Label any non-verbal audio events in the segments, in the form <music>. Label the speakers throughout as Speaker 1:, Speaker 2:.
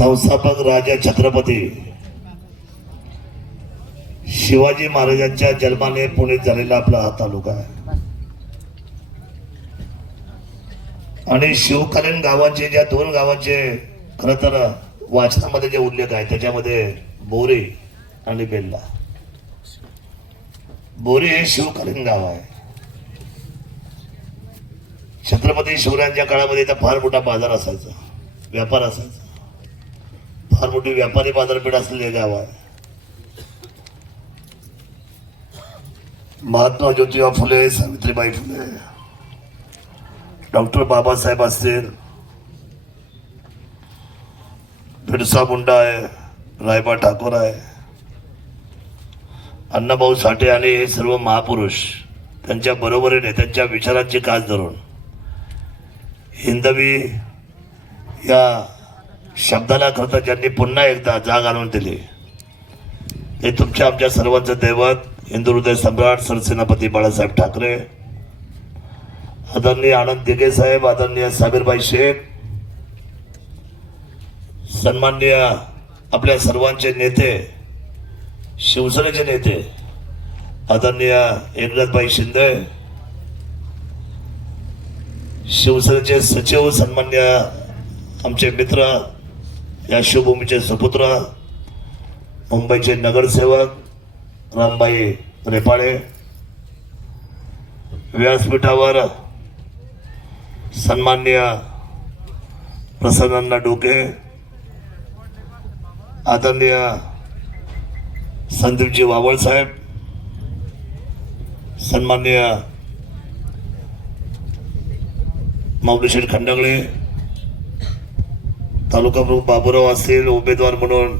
Speaker 1: संस्थापक राजा छत्रपती शिवाजी महाराजांच्या जन्माने पुणे झालेला आपला हा तालुका आहे. आणि शिवकालीन गावांचे ज्या दोन गावांचे खर तर वाचनामध्ये जे उल्लेख आहे त्याच्यामध्ये बोरी आणि बेल्ला. बोरी हे शिवकालीन गाव आहे. छत्रपती शिवरायांच्या काळामध्ये इथं फार मोठा बाजार असायचा व्यापार असायचा. फार मोठी व्यापारी बाजारपेठ असलेले गाव आहे महात्मा ज्योतिबा फुले सावित्रीबाई फुले डॉक्टर बाबासाहेब असतील बिरसा मुंडा आहे रायबा ठाकूर आहे अण्णाभाऊ साठे आणि हे सर्व महापुरुष त्यांच्या बरोबरीने त्यांच्या विचारांची कास धरून हिंदवी या शब्दाला खरं ज्यांनी पुन्हा एकदा जाग आणून दिली ते तुमच्या आमच्या सर्वांचं दैवत हिंदू हृदय सम्राट सरसेनापती बाळासाहेब ठाकरे आदरणीय आनंद दिघे साहेब आदरणीय साबीरबाई शेख सन्माननीय आपल्या सर्वांचे नेते शिवसेनेचे नेते आदरणीय एकनाथबाई शिंदे शिवसेनेचे सचिव सन्मान्य आमचे मित्र या शिवभूमीचे सुपुत्र मुंबईचे नगरसेवक रामबाई रेपाळे व्यासपीठावर सन्मान्य प्रसन्नांना डोके आदरणीय संदीपजी वावळ साहेब सन्मान्य माऊलीशेठ खंडागळे तालुका प्रमुख बाबूराव असतील उमेदवार म्हणून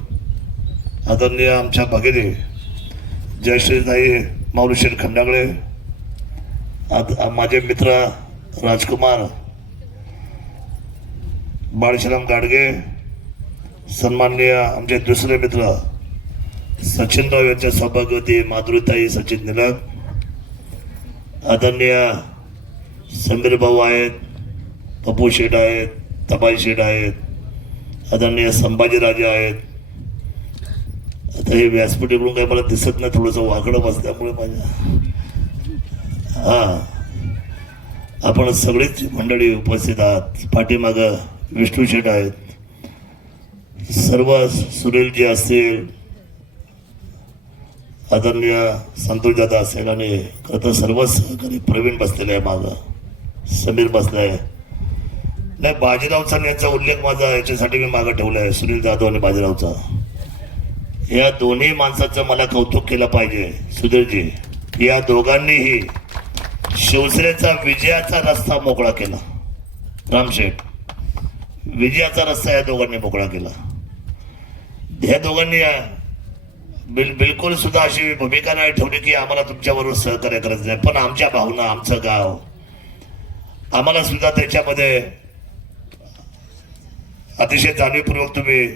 Speaker 1: आदरणीय आमच्या भगिनी जयश्रीताई माऊलीशेठ खंडागळे आद- माझे मित्र राजकुमार बाळशाराम गाडगे सन्माननीय आमचे दुसरे मित्र सचिनराव यांच्या सौभाग्यवती माधुरीताई सचिन निलक आदरणीय समीर भाऊ आहेत पप्पू शेठ आहेत तबाई शेठ आहेत आदरणीय संभाजीराजे आहेत. आता हे व्यासपीठाकडून काही मला दिसत नाही थोडंसं वाकडं बसल्यामुळे माझ्या हा. आपण सगळीच मंडळी उपस्थित आहात. पाठीमागं विष्णू शेठ आहेत. सर्व सुरेलजी असतील आदरणीय संतोषदादा असेल आणि खरं तर सर्वच सहकारी प्रवीण बसलेले आहे मागं. समीर बसलाय. नाही बाजीरावचा यांचा उल्लेख माझा याच्यासाठी मी मागं ठेवला आहे सुनील जाधव आणि बाजीरावचा. या दोन्ही माणसाचं मला कौतुक केलं पाहिजे सुधीरजी. या दोघांनीही शिवसेनेचा विजयाचा रस्ता मोकळा केला. रामशेठ विजयाचा रस्ता या दोघांनी मोकळा केला. या दोघांनी बिल बिलकुल सुद्धा अशी भूमिका नाही ठेवली की आम्हाला तुमच्याबरोबर सहकार्य करायचं नाही. पण आमच्या भावना आमचं गाव आम्हाला सुद्धा त्याच्यामध्ये अतिशय जाणीवपूर्वक तुम्ही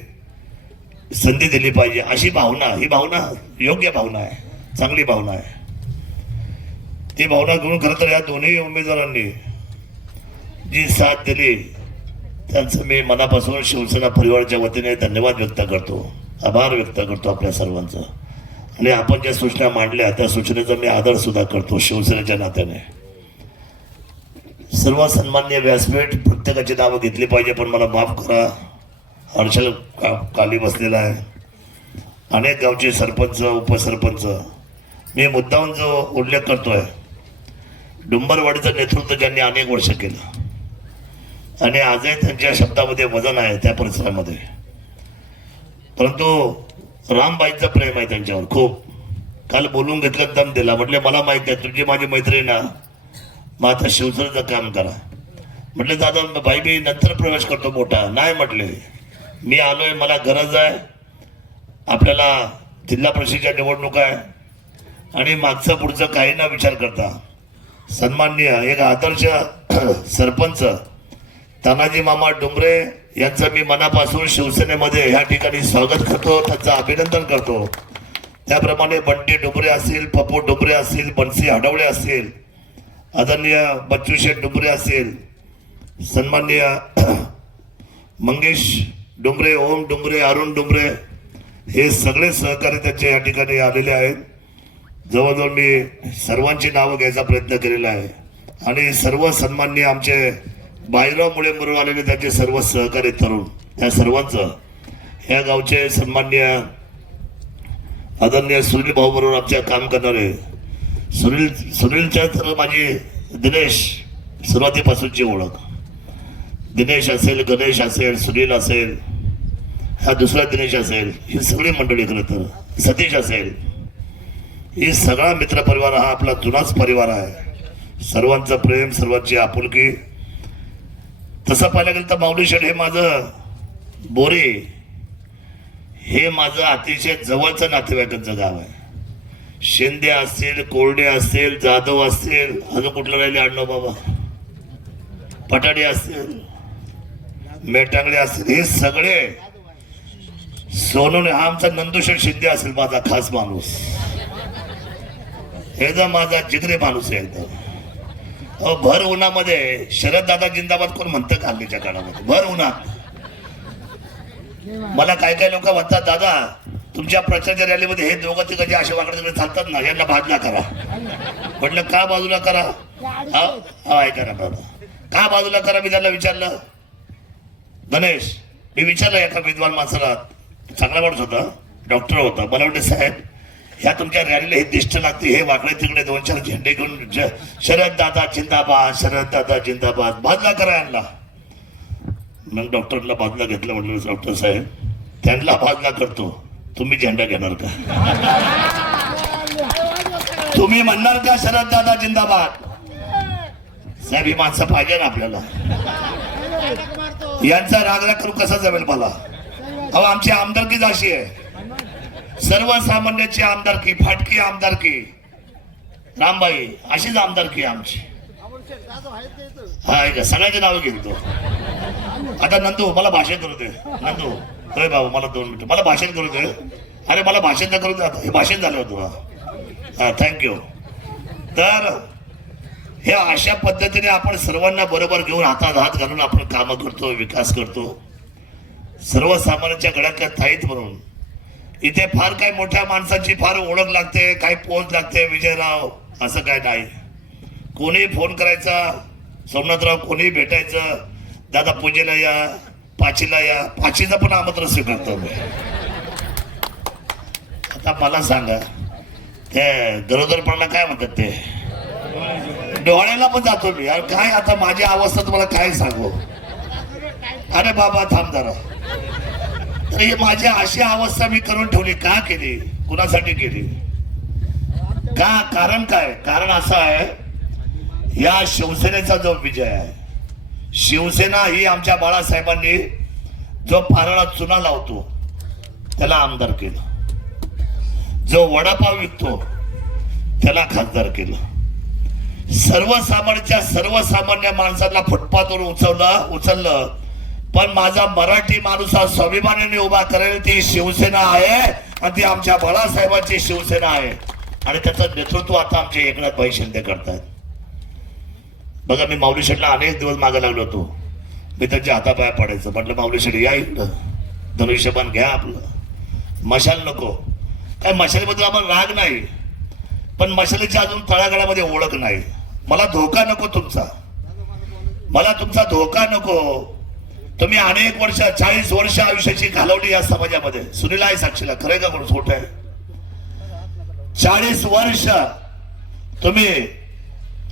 Speaker 1: संधी दिली पाहिजे. अशी भावना ही भावना योग्य भावना आहे. चांगली भावना आहे. ती भावना घेऊन खरं तर या दोन्ही उमेदवारांनी जी साथ दिली त्यांचं मी मनापासून शिवसेना परिवाराच्या वतीने धन्यवाद व्यक्त करतो. आभार व्यक्त करतो आपल्या सर्वांचं. आणि आपण ज्या सूचना मांडल्या त्या सूचनेचा मी आदर सुद्धा करतो शिवसेनेच्या नात्याने. सर्व सन्मान्य व्यासपीठ प्रत्येकाची नावं घेतली पाहिजे पण मला माफ करा. हर्षल का काली बसलेला आहे. अनेक गावचे सरपंच उपसरपंच. मी मुद्दाहून जो उल्लेख करतोय डुंबरवाडीचं नेतृत्व ज्यांनी अनेक वर्ष केलं आणि आजही त्यांच्या शब्दामध्ये वजन आहे त्या परिसरामध्ये. परंतु रामबाईंचं प्रेम आहे त्यांच्यावर खूप. काल बोलून घेतलं दम दिला. म्हटले मला माहिती आहे तुमची माझी मैत्रीण ना मग आता शिवसेनेचं काम करा. म्हटलं दादा बाई मी नंतर प्रवेश करतो मोठा. नाही म्हटले. मी आलोय मला गरज आहे. आपल्याला जिल्हा परिषदेच्या निवडणूक आहे. आणि मागचं पुढचं काही न विचार करता. सन्माननीय एक आदर्श <clears throat> सरपंच तानाजी मामा डुंबरे यांचं मी मनापासून शिवसेनेमध्ये ह्या ठिकाणी स्वागत करतो त्यांचं अभिनंदन करतो. त्याप्रमाणे बंटी डुबरे असतील पप्पू डुबरे असतील बनसी हडवळे असतील आदरणीय बच्चू शेठ डुबरे असतील सन्माननीय <clears throat> मंगेश डुंबरे ओम डुंबरे अरुण डुंबरे हे सगळे सहकारी त्यांचे या ठिकाणी आलेले आहेत. जवळजवळ मी सर्वांची नावं घ्यायचा प्रयत्न केलेला आहे. आणि सर्व सन्मान्य आमचे बाजीराव मुळे आलेले त्यांचे सर्व सहकारी तरुण त्या सर्वांचं या गावचे सन्माननीय आदरणीय सुनील भाऊ बरोबर आमच्या काम करणारे सुनील सुनीलच्या तर माझी दिनेश सुरुवातीपासूनची ओळख. दिनेश असेल गणेश असेल सुनील असेल हा दुसरा दिनेश असेल ही सगळी मंडळी खरं तर. सतीश असेल. ही सगळा मित्र परिवार हा आपला जुनाच परिवार आहे. सर्वांचं प्रेम सर्वांची आपुलकी. तसं पाहायला गेलं तर माऊली शेठ हे माझं बोरे. हे माझं अतिशय जवळचं नातेवाईकांचं गाव आहे. शिंदे असतील कोरडे असतील जाधव असतील अजून कुठलं राहिले आणलो बाबा? पटाडे असतील मेटांगडे असतील हे सगळे सोनूने हा आमचा नंदुशेठ शिंदे असेल माझा खास माणूस. एकदम माझा जिगरे माणूस आहे एकदम. भर उन्हामध्ये शरद दादा जिंदाबाद कोण म्हणतं का हल्लीच्या काळामध्ये? भर उन्हात. मला काय काय लोक म्हणतात दादा तुमच्या प्रचारच्या रॅलीमध्ये हे दोघं तिघं जे असे वाकडे तिकडे चालतात ना यांना बाजूला करा. म्हटलं का बाजूला करा? हा ऐका ना बाबा का बाजूला करा मी त्यांना विचारलं. गणेश मी विचारलं एका विद्वान माणसाला चांगला माणूस होता डॉक्टर होता. मला वाटतं साहेब ह्या तुमच्या रॅलीला हे दिष्ट लागते. हे वाकडे तिकडे दोन चार झेंडे घेऊन ज- शरद दादा जिंदाबाद शरद दादा जिंदाबाद बाजूला करा यांना. मग डॉक्टरला बाजूला घेतलं म्हटलं डॉक्टर साहेब त्यांना बाजूला करतो. तुम्ही झेंडा घेणार का? तुम्ही म्हणणार का शरद दादा जिंदाबाद? साहेब ही माणसं पाहिजे ना आपल्याला. यांचा रागरा करू कसा जमेल मला? अहो आमची आमदारकीच अशी आहे. सर्वसामान्याची आमदारकी फाटकी आमदारकी. रामबाई अशीच आमदारकी आहे आमची. हा का सगळ्यांची नावं घेऊन तो आता नंदू मला भाषण करू दे. नंदू अरे बाबा मला दोन मिनिट. मला भाषण करू दे. अरे मला भाषण तर करू दे हे भाषण झालं होतं हा थँक्यू तर हे अशा पद्धतीने आपण सर्वांना बरोबर घेऊन हातात हात घालून आपण कामं करतो विकास करतो. सर्वसामान्यांच्या गळ्यातल्या थाईत म्हणून. इथे फार काही मोठ्या माणसाची फार ओळख लागते काही पोच लागते विजयराव असं काय नाही. कोणी फोन करायचा सोमनाथराव कोणी भेटायचं दादा पूजेला या पाचीला या पाचीचं पण आमंत्रण स्वीकारतो मी. आता मला सांगा ते गरोदरपणाला काय म्हणतात ते? डोळ्याला पण जातो मी. अरे काय आता माझी अवस्था तुम्हाला काय सांगू? अरे बाबा थांब जरा. तर हे माझी अशी अवस्था मी करून ठेवली का केली? कुणासाठी केली? का? कारण काय? कारण असं आहे या शिवसेनेचा जो विजय आहे. शिवसेना ही आमच्या बाळासाहेबांनी जो फारळा चुना लावतो त्याला आमदार केलं. जो वडापाव विकतो त्याला खासदार केलं. सर्वसामान्यच्या सर्वसामान्य माणसाला फुटपाथवर उचललं उचललं. पण माझा मराठी माणूस हा स्वाभिमानाने उभा करेल ती शिवसेना आहे आणि ती आमच्या बाळासाहेबांची शिवसेना आहे. आणि त्याचं नेतृत्व आता आमचे एकनाथ भाई शिंदे करतात बघा मी माऊली शेठला अनेक दिवस मागे लागलो होतो. मी त्यांच्या हातापाया पडायचं. म्हटलं माऊली शेठ या इकडं. धनुष्यबाण घ्या आपलं. मशाल नको. काय मशालीबद्दल आम्हाला राग नाही. पण मशालीच्या अजून तळागाळामध्ये ओळख नाही. मला धोका नको तुमचा. मला तुमचा धोका नको. तुम्ही अनेक वर्ष चाळीस वर्ष आयुष्याची घालवली या समाजामध्ये. सुनील आहे साक्षीला खरं का कोण खोट आहे? चाळीस वर्ष तुम्ही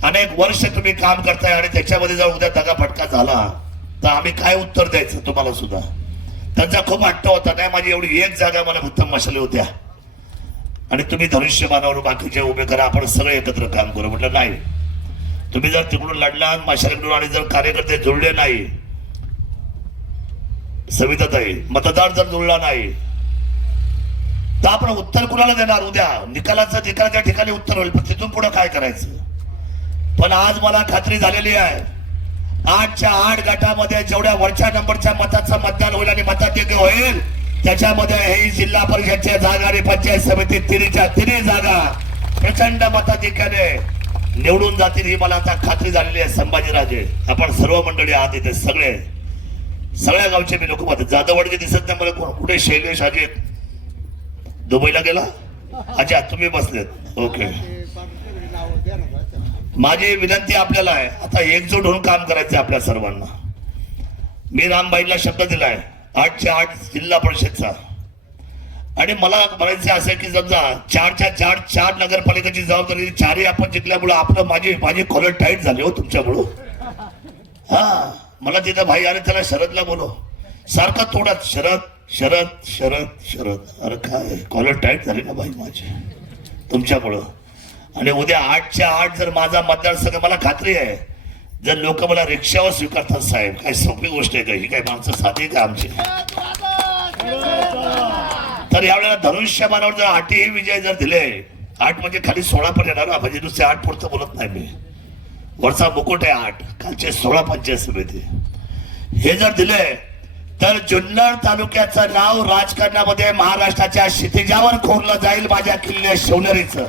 Speaker 1: अनेक वर्ष तुम्ही काम करताय आणि त्याच्यामध्ये जर उद्या दगा फटका झाला तर आम्ही काय उत्तर द्यायचं तुम्हाला सुद्धा? त्यांचा खूप हट्ट होता. नाही माझी एवढी एक जागा मला फक्त मशाली होत्या. आणि तुम्ही धनुष्यबाणावर बाकीचे उभे करा आपण सगळे एकत्र काम करू. म्हटलं नाही. तुम्ही जर तिकडून लढला माशाकडून आणि जर कार्यकर्ते जुळले नाही सविताताई मतदार जर जुळला नाही तर आपण उत्तर कुणाला देणार उद्या? निकालाचं निकालाच्या ठिकाणी उत्तर होईल पण तिथून पुढे काय करायचं? पण आज मला खात्री झालेली आहे. आठच्या आठ गटामध्ये जेवढ्या वरच्या नंबरच्या मताचं मतदान होईल आणि मताधिक्य होईल त्याच्यामध्ये ही जिल्हा परिषदच्या जागा आणि पंचायत समिती तिरीच्या तिन्ही जागा प्रचंड मताधिक्याने निवडून जातील ही मला आता खात्री झालेली आहे संभाजीराजे. आपण सर्व मंडळी आहात इथे सगळे. सगळ्या गावचे मी लोक पाहतात जाधववाडचे दिसत नाही मला कोण? कुठे शैलेश अजित दुबईला गेला? अच्छा तुम्ही बसलेत. ओके. माझी विनंती आपल्याला आहे. आता एकजूट होऊन काम करायचं आहे आपल्या सर्वांना. मी रामबाईला शब्द आहे आठच्या आठ जिल्हा परिषदचा. आणि मला म्हणायचं असं आहे की समजा चारच्या चार चार नगरपालिकेची जबाबदारी चारही आपण जिंकल्यामुळं आपलं माझी माझी कॉलर टाईट झाली हो तुमच्यामुळं. हा मला तिथं भाई अरे त्याला शरदला बोलो सारखा तोडात शरद शरद शरद शरद. अरे काय कॉलर टाईट झाली ना भाई माझी. तुमच्यामुळं. आणि उद्या आठच्या आठ जर माझा मतदारसंघ मला खात्री आहे जर लोक मला रिक्षावर स्वीकारतात साहेब काय सोपी गोष्ट आहे का? ही काय माणसं साधी का आमची? तर यावेळेला धनुष्यबाणावर जर आठही विजय जर दिले आठ म्हणजे खाली सोळा पण येणार ना म्हणजे नुसते आठ पुरतं बोलत नाही मी. वरचा मुकुट आहे आठ खालचे सोळा पंचायत समिती. हे जर दिले तर जुन्नर तालुक्याचं नाव राजकारणामध्ये महाराष्ट्राच्या क्षितिजावर खोरलं जाईल माझ्या किल्ल्या शिवनेरीचं.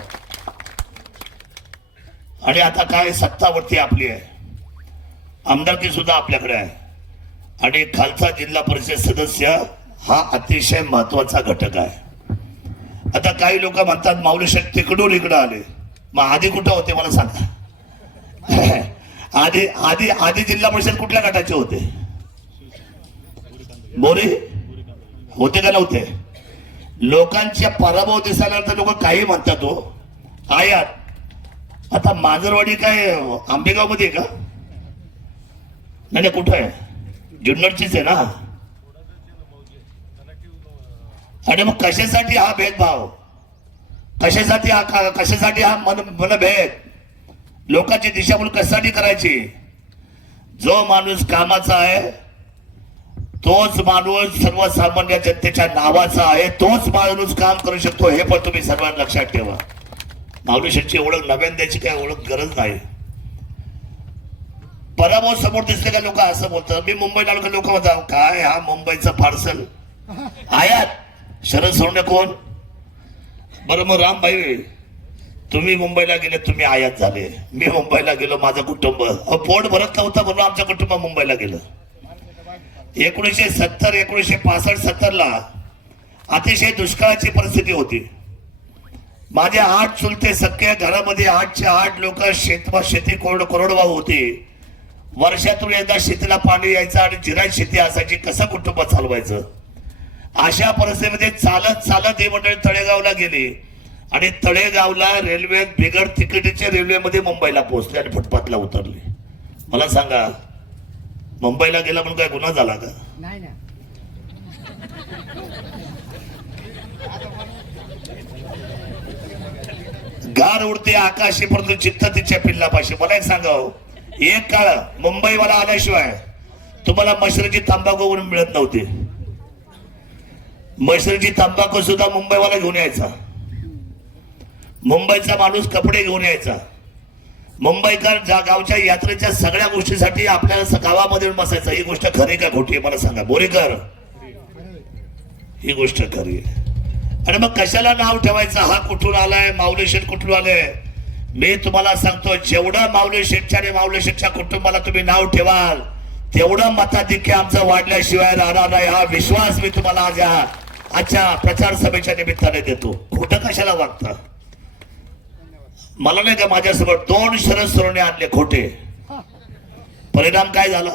Speaker 1: आणि आता काय सत्तावरती आपली आहे? आमदारकी सुद्धा आपल्याकडे आहे. आणि खालचा जिल्हा परिषद सदस्य हा अतिशय महत्त्वाचा घटक आहे. आता काही लोक म्हणतात माऊली शेठ तिकडून इकडं आले. मग आधी कुठं होते मला सांगा. आधी आधी आधी जिल्हा परिषद कुठल्या गटाचे होते? बोरे? होते का नव्हते? लोकांच्या पराभव दिसल्यानंतर लोक काही म्हणतात हो. आयात आता मांजरवाडी काय आंबेगावमध्ये का? नाही नाही, कुठं आहे? जुन्नरचीच आहे ना? आणि मग कशासाठी हा भेदभाव? कशासाठी हा कशासाठी हा मन मनभेद? लोकांची दिशाभूल कशासाठी करायची? जो माणूस कामाचा आहे तोच माणूस सर्वसामान्य जनतेच्या नावाचा आहे तोच माणूस काम करू शकतो हे पण तुम्ही सर्वांना लक्षात ठेवा. माऊली ओळख नव्यान द्यायची काय ओळख गरज नाही. पराभव समोर दिसले का लोक असं बोलतात. मी मुंबईला आलो का लोक म्हणतात काय हा मुंबईचा पार्सल आयात. शरद सोडणे कोण? बरं मग रामभाई तुम्ही मुंबईला गेले तुम्ही आयात झाले. मी मुंबईला गेलो माझं कुटुंब. अहो, पोट भरत नव्हतं म्हणून आमचं कुटुंब मुंबईला गेलं. एकोणीसशे सत्तर एकोणीसशे पासष्ट सत्तरला अतिशय दुष्काळाची परिस्थिती होती. माझे आठ चुलते सख्या घरामध्ये आठचे आठ लोक शेत शेती कोरड कोरडवाहू होती. वर्षातून एकदा शेतीला पाणी यायचं आणि जिरायत शेती असायची. कसं कुटुंब चालवायचं? अशा परिस्थितीमध्ये चालत चालत हे मंडळी तळेगावला गेली. आणि तळेगावला रेल्वेत बिगड तिकिटीच्या रेल्वेमध्ये मुंबईला पोहोचले आणि फुटपाथला उतरले. मला सांगा मुंबईला गेला म्हणून काय गुन्हा झाला का
Speaker 2: नाही ना
Speaker 1: गार उडते आकाशी परंतु चित्त तिच्या पिल्लापाशी. मला एक सांगाव हो. एक काळ मुंबईवाला आल्याशिवाय तुम्हाला मशरची तंबाखू म्हणून मिळत नव्हती. मशरची तंबाखू सुद्धा मुंबईवाला घेऊन यायचा. मुंबईचा माणूस कपडे घेऊन यायचा. मुंबईकर ज्या गावच्या यात्रेच्या सगळ्या गोष्टीसाठी आपल्याला गावामध्ये बसायचं बसायचा. ही गोष्ट खरी का खोटी आहे? मला सांगा. बोरेकर ही गोष्ट खरी आहे. आणि मग कशाला नाव ठेवायचं? हा कुठून आलाय? माऊली शेठ कुठून आलाय मी तुम्हाला सांगतो जेवढं माऊली शेठच्या आणि माऊली शेठच्या कुटुंबाला तुम्ही नाव ठेवाल तेवढं मताधिक्य आमचं वाढल्याशिवाय राहणार नाही. हा विश्वास मी तुम्हाला आज या आजच्या प्रचार सभेच्या निमित्ताने देतो. खोटं कशाला वागतं? मला नाही का माझ्यासोबत दोन शरद सोडणे आणले खोटे? परिणाम काय झाला?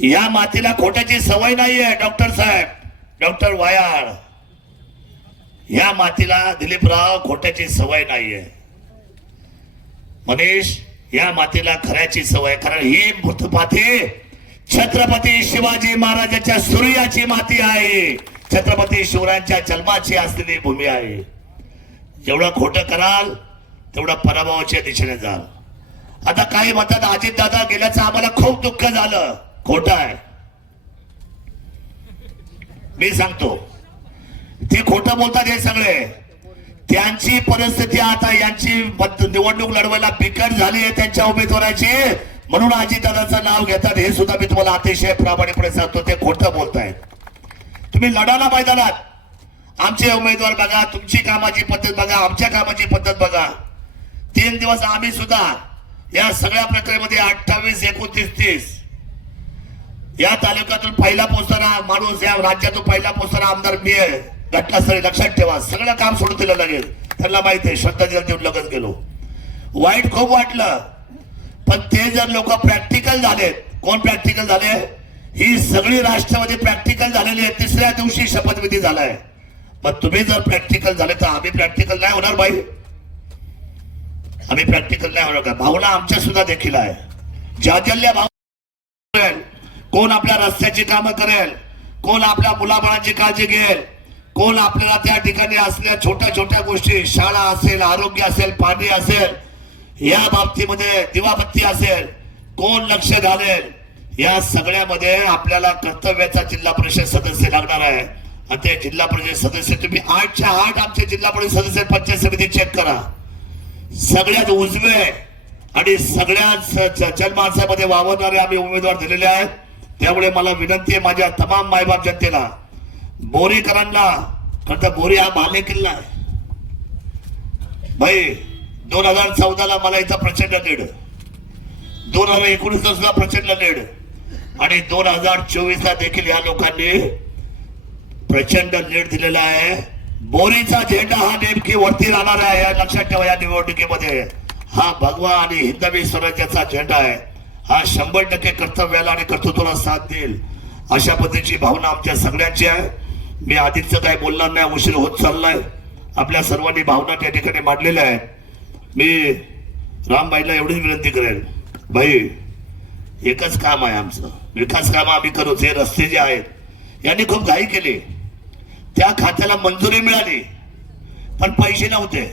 Speaker 1: या मातीला खोट्याची सवय नाहीये डॉक्टर साहेब. डॉक्टर वायाळ. या मातीला दिलीपराव खोट्याची सवय नाहीये. मनीष या मातीला खऱ्याची सवय कारण ही मृतपाती छत्रपती शिवाजी महाराजांच्या सूर्याची माती आहे. छत्रपती शिवरायांच्या जन्माची असलेली भूमी आहे. जेवढं खोटं कराल तेवढं पराभवाच्या दिशेने जाल. आता काही म्हणतात अजित दादा गेल्याचं आम्हाला खूप दुःख झालं. खोटं आहे. मी सांगतो ते खोटं बोलतात हे सगळे. त्यांची परिस्थिती आता यांची निवडणूक लढवायला बिकट झाली आहे त्यांच्या उमेदवाराची. म्हणून अजितदादाचं नाव घेतात हे सुद्धा मी तुम्हाला अतिशय प्रामाणिकपणे सांगतो ते खोटं बोलतायत. तुम्ही लढाला मैदानात. आमचे उमेदवार बघा तुमची कामाची पद्धत बघा आमच्या कामाची पद्धत बघा. तीन दिवस आम्ही सुद्धा या सगळ्या प्रक्रियेमध्ये अठ्ठावीस एकोणतीस तीस. या तालुक्यातून पहिला पोचणारा माणूस या राज्यातून पहिला पोचणारा आमदार मी आहे. घटनास्थळी लक्षात ठेवा. सगळं काम सोडून दिलं लगेच. त्यांना माहिती आहे श्रद्धांजली देऊन लगेच गेलो. वाईट खूप वाटलं. पण ते जर लोक प्रॅक्टिकल झालेत कोण प्रॅक्टिकल झाले? ही सगळी राष्ट्रवादी प्रॅक्टिकल झालेली आहे. तिसऱ्या दिवशी शपथविधी झालाय. मग तुम्ही जर प्रॅक्टिकल झाले तर आम्ही प्रॅक्टिकल नाही होणार बाई. आम्ही प्रॅक्टिकल नाही होणार. का भावना आमच्या सुद्धा देखील आहे. ज्या भाव भावना कोण आपल्या रस्त्याची कामं करेल? कोण आपल्या मुलाबाळांची काळजी घेईल? कोण आपल्याला त्या ठिकाणी असल्या छोट्या छोट्या गोष्टी शाळा असेल आरोग्य असेल पाणी असेल या बाबतीमध्ये दिवाबत्ती असेल कोण लक्ष घालेल? या सगळ्यामध्ये आपल्याला कर्तव्याचा जिल्हा परिषद सदस्य लागणार आहे. आणि ते जिल्हा परिषद सदस्य तुम्ही आठच्या आठ आमचे जिल्हा परिषद सदस्य पंचायत समिती चेक करा. सगळ्यात उजवे आणि सगळ्याच स- जनमानसामध्ये वावरणारे आम्ही उमेदवार दिलेले आहेत. त्यामुळे मला विनंती आहे माझ्या तमाम मायबाप जनतेला बोरीकरांना खरं तर बोरी हा माले किल्ला आहे. भाई दोन हजार चौदाला मला इथं प्रचंड लीड दोन हजार एकोणीस सुद्धा प्रचंड लीड आणि दोन हजार चोवीस ला देखील या लोकांनी प्रचंड लीड दिलेला आहे. बोरीचा झेंडा हा नेमकी वरती राहणार आहे या लक्षात ठेवा या निवडणुकीमध्ये. हा भगवा आणि हिंदवी स्वराज्याचा झेंडा आहे. हा शंभर टक्के कर्तव्याला आणि कर्तृत्वाला साथ देईल. अशा पद्धतीची भावना आमच्या सगळ्यांची आहे. मी आधीच काय बोलणार नाही उशीर होत चाललाय. आपल्या सर्वांनी भावना त्या ठिकाणी मांडलेल्या आहेत. मी रामबाईला एवढीच विनंती करेल भाई एकच काम आहे आमचं. विकास काम आम्ही करू जे रस्ते जे आहेत यांनी खूप घाई केली. त्या खात्याला मंजुरी मिळाली पण पैसे नव्हते.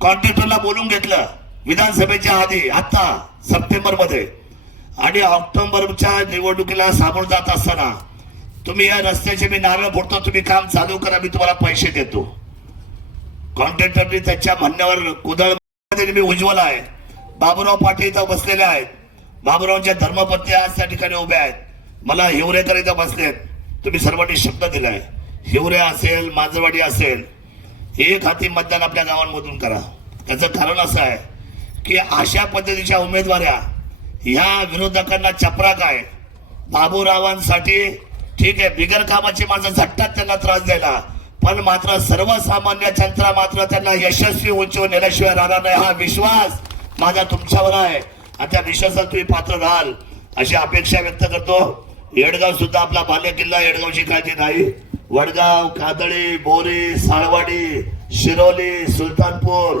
Speaker 1: कॉन्ट्रॅक्टरला बोलून घेतलं विधानसभेच्या आधी आता सप्टेंबरमध्ये. आणि ऑक्टोबरच्या निवडणुकीला सामोरं जात असताना तुम्ही या रस्त्याचे मी नारळ फोडतो तुम्ही काम चालू करा मी तुम्हाला पैसे देतो. कॉन्ट्रॅक्टरनी त्याच्या म्हणण्यावर कुदळ मी उज्ज्वल आहे. बाबूराव पाटील इथं बसलेले आहेत. बाबूरावच्या धर्मपत्नी आज त्या ठिकाणी उभ्या आहेत. मला हिवरेकर इथं बसलेत तुम्ही सर्वांनी शब्द दिलाय हिवरे असेल माजवाडी असेल एक हाती मतदान आपल्या गावांमधून करा. त्याचं कारण असं आहे की अशा पद्धतीच्या उमेदवाऱ्या ह्या विरोधकांना चपराक काय बाबूरावांसाठी ठीक आहे बिगर कामाची माणसं झटतात त्यांना त्रास द्यायला. पण मात्र सर्वसामान्य चंत्रा मात्र त्यांना यशस्वी उंचीवर नेल्याशिवाय राहणार नाही. हा विश्वास माझा तुमच्यावर आहे. आणि त्या विश्वासात तुम्ही पात्र राहाल अशी अपेक्षा व्यक्त करतो. येडगाव सुद्धा आपला बाल्य किल्ला येडगावची काळजी नाही. वडगाव कादळी बोरी साळवाडी शिरोली सुलतानपूर